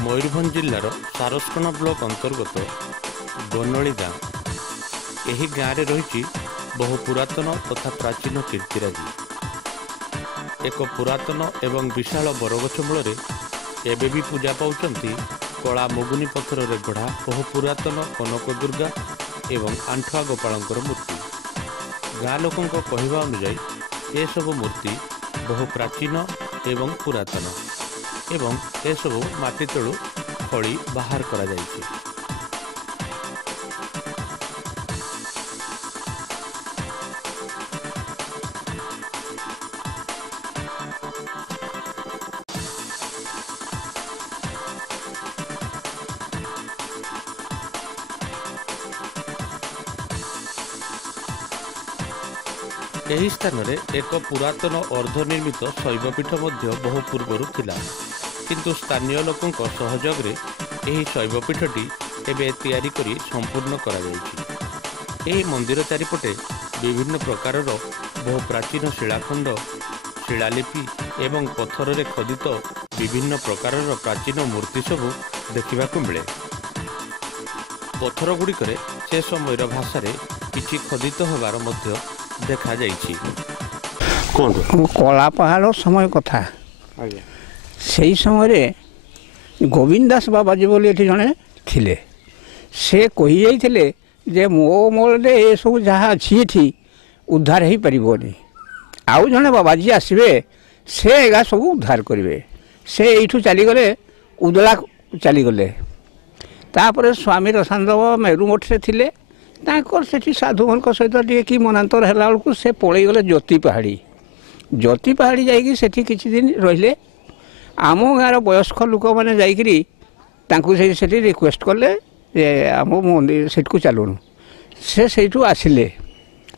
Mayurbhanj जिलार सारस्कणा block अंतर्गत गोनोली गाँ। यही गाँव में रही बहु पुरातन तथा प्राचीन कीर्तिराजी। एक पुरातन एवं विशाल बरगछ मूल एबे भी पूजा पाउचंती कला मुगुनी पत्थर रे गढ़ा बहु पुरातन कनक दुर्गा एवं आंठुआ गोपालंकर मूर्ति। गाँ लोकों कहवा अनुଯାयी एसबू मूर्ति बहु प्राचीन एवं पुरातन एवं एसबू माटी तलू खड़ी बाहर करा जायछि। एही स्थान में एक पुरातन अर्धनिर्मित शैवपीठ बहु पूर्वर थिला, किंतु स्थानीय लोकों सहयोग रे एही शैवपीठटी एबे तैयारी करी संपूर्ण करा जायछि। एही मंदिर चारिपटे विभिन्न प्रकार बहु प्राचीन शिलाखंड, शिलालिपि एवं पत्थर रे खोदित विभिन्न प्रकार प्राचीन मूर्ति सबू देखा मिले। पत्थर गुड़िक से समय भाषा किछि खोदित होबार मध्य देखा जाइछि। कला पहाड़ समय कथा से समय गोविंद दास बाबाजी बोली जड़े थिले। से कही जाइथिले जे मो मोल ये सब जहाँ अच्छी उद्धार हो पारनी, आउ जड़े बाबाजी आसबे से एगा सब उद्धार करेंगे। से यू चलीगले उदला चलीगले। तापर स्वामी रसानंद मेरू मठे थिले, ताकर सेठी साधु मान सहित टे कि मनांतर है बेलू से पलि गले ज्योति पहाड़ी। ज्योति पहाड़ी जाकि सेठी किछि दिन रहिले। आम गाँव वयस्क लोक मैंने जाकि रिक्वेस्ट कले आम मंदिर सेठ को चलुन। से सेठू आसिले,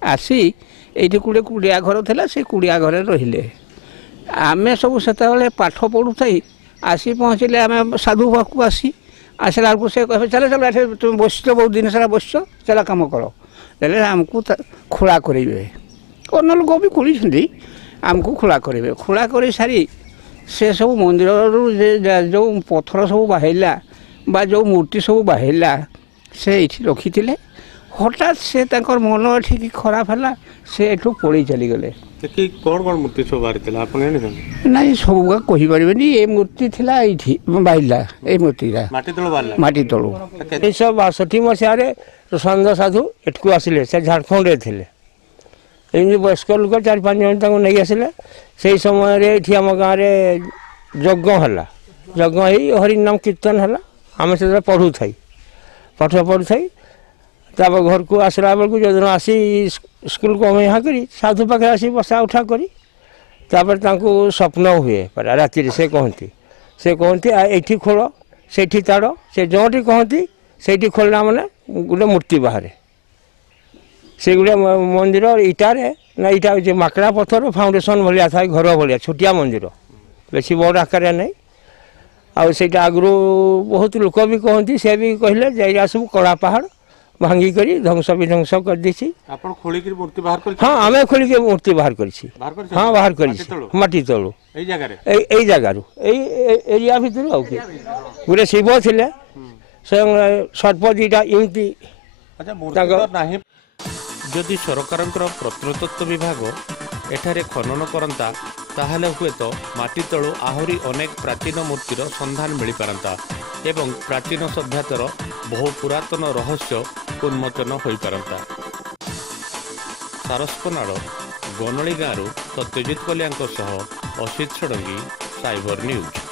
आसी ये कूड़े कुड़िया घर था, से कुड़िया घर रहिले। आमे सब से पाठ पढ़ु थी आसी पहुँचले। आम साधु पाखु आसी आसला बेलू से कहे चलो चलो ये तुम बस बहुत दिन सारा बस चला कम कर आमको खोला करेंगे। अन्य लोक भी खोली आमको खोला करेंगे। खोला कर सारी से सब मंदिर जो पत्थर सब बाहला बा जो मूर्ति सब बाहला से ये रखी थे। हठात से मन एठी खराब है, से एठू पड़ी चलीगले। कौन कौन मूर्ति सब बाहर ना सब कहीपर ये मूर्ति थी ये बाहला ये मूर्ति माटी तलू 1962 मसीह रसानंद साधु एटकू आसिले। से झारखंड थे एमती वयस्क लोक 4-5 जन नहीं आसिले। से समय ये आम गाँव में यज्ञ है, यज्ञ हो हरिनाम कीर्तन है। आम से पढ़ू थी पाठ पढ़ू थी। तब घर को आसला बेलू जो आसी स्कूल को हम यहाँ करी साधु पाखे आसी बसा उठा करी। स्वप्न हुए परा राति से कहती ये खोल से ताड़ से जोटी कहती से खोलना मैंने गोटे मूर्ति बाहर से गोटे मंदिर इटार ना इटा माकड़ा पत्थर फाउंडेसन भाया था घर भाया छोटिया मंदिर बेसी बड़ आकार नहीं। आईटा आगु बहुत लोक भी कहती से भी कहले जा सब कला पहाड़ भांगी करी ध्वंस विध्वंस कर देछि। मूर्ति बाहर कर हाँ आमे खोलिक मूर्ति बाहर करिछि। हाँ बाहर करिछि माटी तलू यही जगार एरिया भितर गोटे शिव थिले स्वयं सर्प दीटा इमती। जदि सरकार प्रत्नतत्व विभाग एठारे खनन करता ताहले हुए तो माटी तलू आहरी अनेक प्राचीन मूर्तिर संधान मिल पारंता एवं प्राचीन सभ्यतार बहु पुरातन रहस्य उन्मोचन हो पारंता। सारस्कणार गोनोली गाँव सत्यजित कलिया असित षडंगी साइबर न्यूज।